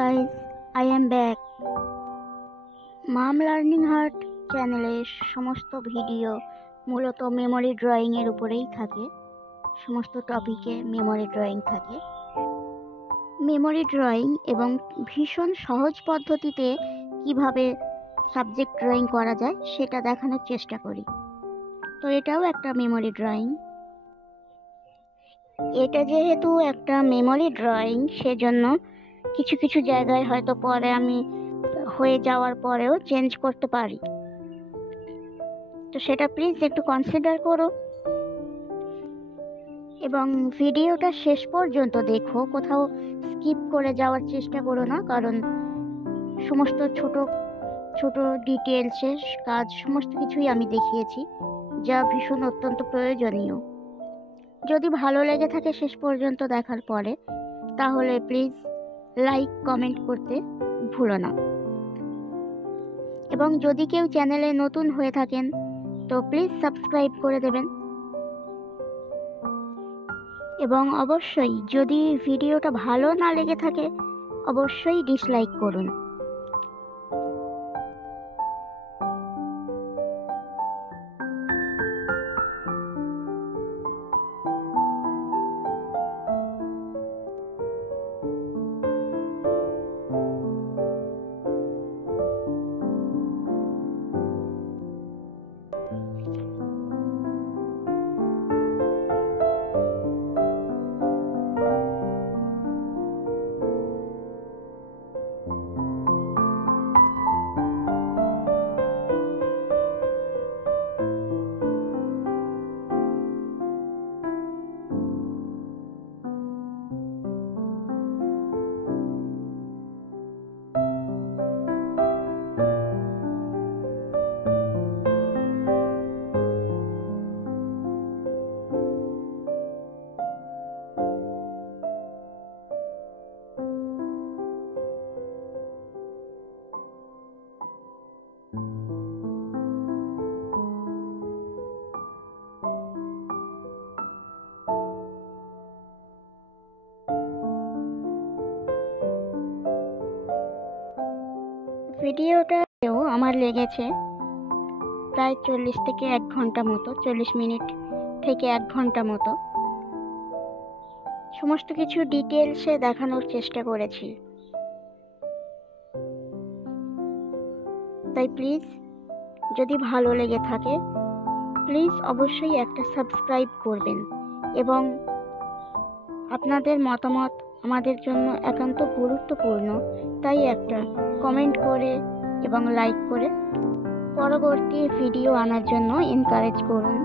guys, I am back. মাম learning heart চ্যানেলের সমস্ত ভিডিও মূলত মেমোরি ড্রয়িং এর উপরেই থাকে। সমস্ত টপিকে মেমোরি ড্রয়িং থাকে। মেমোরি ড্রয়িং এবং ভীষণ সহজ পদ্ধতিতে কিভাবে সাবজেক্ট ড্রয়িং করা যায় সেটা দেখানোর চেষ্টা করি। তো এটাও একটা মেমোরি ড্রয়িং। এটা যেহেতু একটা মেমোরি ড্রয়িং, সেজন্য কিছু কিছু জায়গায় হয়তো পরে আমি হয়ে যাওয়ার পরেও চেঞ্জ করতে পারি। তো সেটা প্লিজ একটু কনসিডার করো এবং ভিডিওটা শেষ পর্যন্ত দেখো, কোথাও স্কিপ করে যাওয়ার চেষ্টা করো না, কারণ সমস্ত ছোট ছোট ডিটেলসের কাজ সমস্ত কিছুই আমি দেখিয়েছি, যা ভীষণ অত্যন্ত প্রয়োজনীয়। যদি ভালো লেগে থাকে শেষ পর্যন্ত দেখার পরে, তাহলে প্লিজ লাইক কমেন্ট করতে ভুলো না। এবং যদি কেউ চ্যানেলে নতুন হয়ে থাকেন তো প্লিজ সাবস্ক্রাইব করে দেবেন। এবং অবশ্যই যদি ভিডিওটা ভালো না লেগে থাকে অবশ্যই ডিসলাইক করুন। ভিডিওটাও আমার লেগেছে প্রায় 40 থেকে 1 ঘন্টা মতো, 40 মিনিট থেকে 1 ঘন্টা মতো। সমস্ত কিছু ডিটেলসে দেখানোর চেষ্টা করেছি। তাই প্লিজ যদি ভালো লেগে থাকে প্লিজ অবশ্যই একটা সাবস্ক্রাইব করবেন এবং আপনাদের মতামত আমাদের জন্য একান্ত গুরুত্বপূর্ণ। তাই একটা কমেন্ট করে এবং লাইক করে পরবর্তী ভিডিও আনার জন্য এনকারেজ করুন।